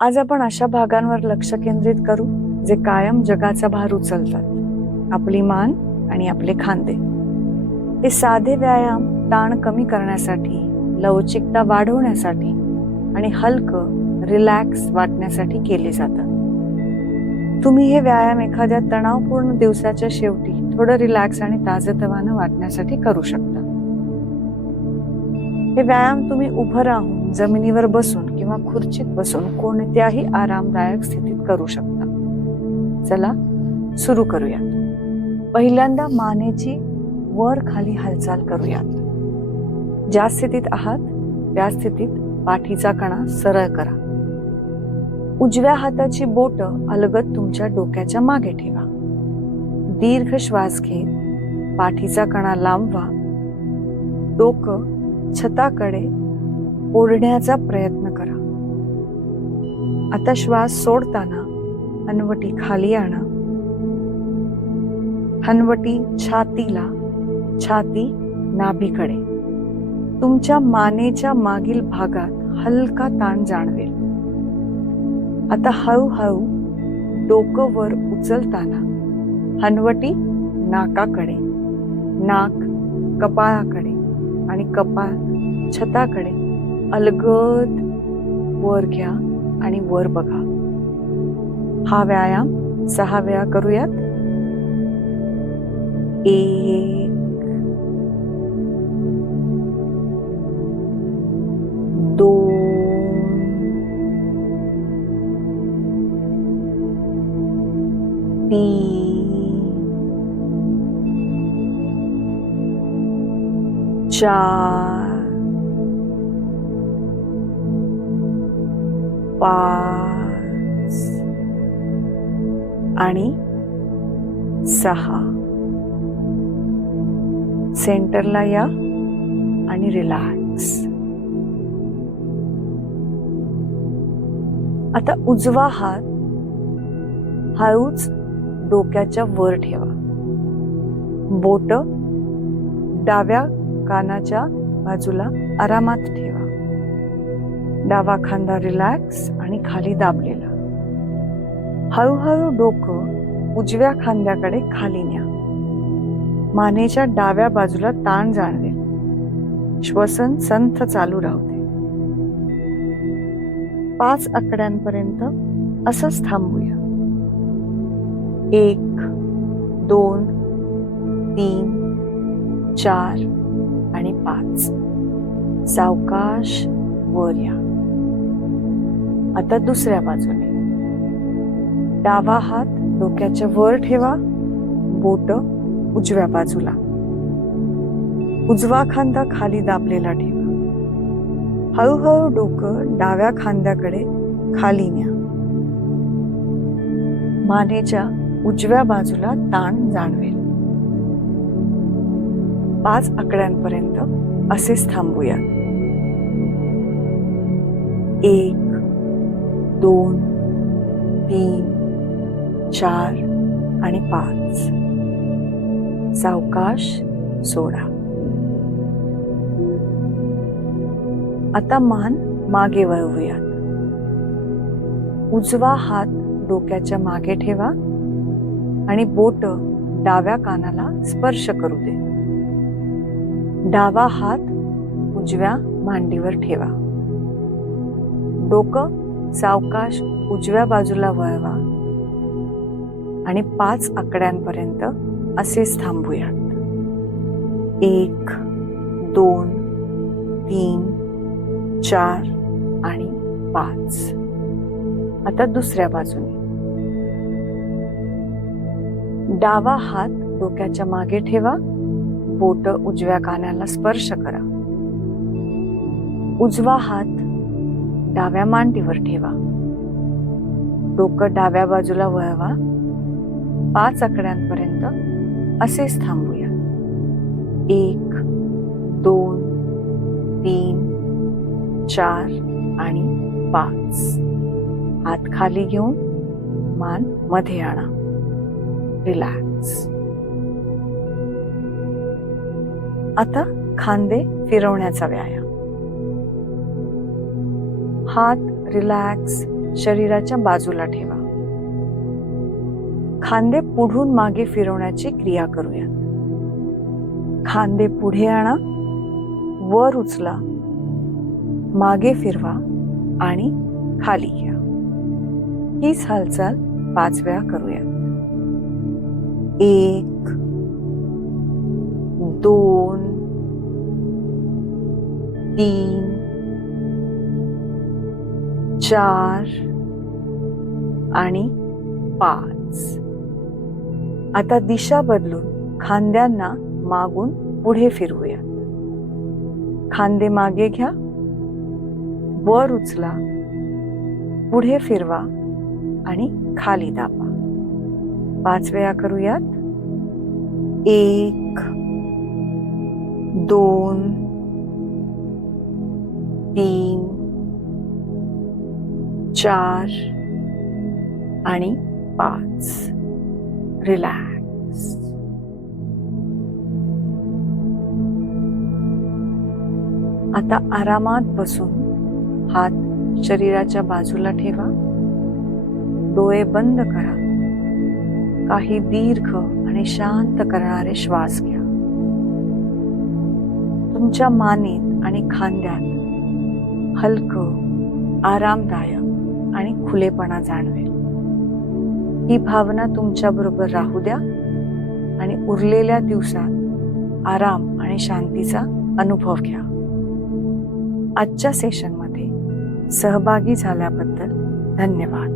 आज आपण अशा भागांवर लक्ष केंद्रित करू जे कायम जगाचा भार उचलतात. आपली मान आणि आपले खांदे. हे साधे व्यायाम ताण कमी करण्यासाठी, लवचिकता वाढवण्यासाठी आणि हलकं रिलॅक्स वाटण्यासाठी केले जातात. तुम्ही हे व्यायाम एखाद्या तणावपूर्ण दिवसाच्या शेवटी थोडं रिलॅक्स आणि ताजतवानं वाटण्यासाठी करू शकता. हे व्यायाम तुम्ही उभं राहून, जमिनीवर बसून किंवा खुर्चीत बसून कोणत्याही आरामदायक स्थितीत करू शकता. चला सुरू करूयात. पहिल्यांदा मानेची वर खाली हालचाल करूयात. ज्या स्थितीत आहात त्या स्थितीत पाठीचा कणा सरळ करा. उजव्या हाताची बोटं अलगद तुमच्या डोक्याच्या मागे ठेवा. दीर्घ श्वास घेत पाठीचा कणा लांबवा. डोकं छताकडे ओढण्याचा प्रयत्न करा. आता श्वास सोडताना हनवटी खाली आणा. हनवटी छातीला, छाती नाभीकडे. तुमच्या मानेच्या मागील भागात हलका ताण जाणवेल. आता हळूहळू डोकं वर उचलताना हनवटी नाकाकडे, नाक कपाळाकडे आणि कपाळ छताकडे अलगद वर घ्या आणि वर बघा. हा व्यायाम 6 वेळा करूयात. 1 2 3 4 5 आणि 6. सेंटरला या आणि रिलॅक्स. आता उजवा हात हळूच डोक्याच्या वर ठेवा. बोट डाव्या कानाच्या बाजूला आरामात ठेवा. डावा खांदा रिलॅक्स आणि खाली दाबलेला. हळूहळू डोकं उजव्या खांद्याकडे खाली न्या. मानेच्या डाव्या बाजूला ताण जाणवेल. श्वसन संथ चालू राहू दे. 5 आकड्यांपर्यंत असंच थांबूया. 1 2 3 4 आणि 5. सावकाश वर या. आता दुसऱ्या बाजूने. डावा हात डोक्याच्या वर ठेवा. बोट उजव्या बाजूला. उजवा खांदा खाली दाबलेला ठेवा. हळूहळू डोकं डाव्या खांद्याकडे खाली न्या. मानेच्या उजव्या बाजूला ताण जाणवेल. 5 आकड्यांपर्यंत असेच थांबूया. 1 2 3 4 आणि 5. सावकाश सोडा. आता मान मागे वळवूयात. उजवा हात डोक्याच्या मागे ठेवा आणि बोट डाव्या कानाला स्पर्श करू दे. डावा हात उजव्या मांडीवर ठेवा. डोकं सावकाश उजव्या बाजूला वळवा आणि 5 आकड्यांपर्यंत असेच थांबूयात. 1 2 3 4 आणि 5. आता दुसऱ्या बाजूने. डावा हात डोक्याच्या मागे ठेवा. बोट उजव्या कानाला स्पर्श करा. उजवा हात डाव्या मांडीवर ठेवा. डोकं डाव्या बाजूला वळवा. 5 आकड्यांपर्यंत असेच थांबूया. 1 2 3 4 आणि 5. हात खाली घेऊन मान मध्ये आणा. रिलॅक्स. आता खांदे फिरवण्याचा व्यायाम. हात रिलॅक्स शरीराच्या बाजूला ठेवा. खांदे पुढून मागे फिरवण्याची क्रिया करूया. खांदे पुढे आणा, वर उचला, मागे फिरवा आणि खाली घ्या. हीच हालचाल 5 वेळा करूया. 1 2 3 4 आणि 5. आता दिशा बदलून खांद्यांना मागून पुढे फिरवूया. खांदे मागे घ्या, वर उचला, पुढे फिरवा आणि खाली दाबा. 5 वेळा करूयात. 1 2 3 4 आणि 5. रिलॅक्स. आता आरामात बसून हात शरीराच्या बाजूला ठेवा. डोळे बंद करा. काही दीर्घ आणि शांत करणारे श्वास घ्या. तुमच्या मानेत आणि खांद्यात हलकं, आरामदायक आणि खुलेपणा जाणवेल. ही भावना तुमच्या बरोबर राहू द्या आणि उरलेल्या दिवसात आराम आणि शांतीचा अनुभव घ्या. आजच्या सेशनमध्ये सहभागी झाल्याबद्दल धन्यवाद.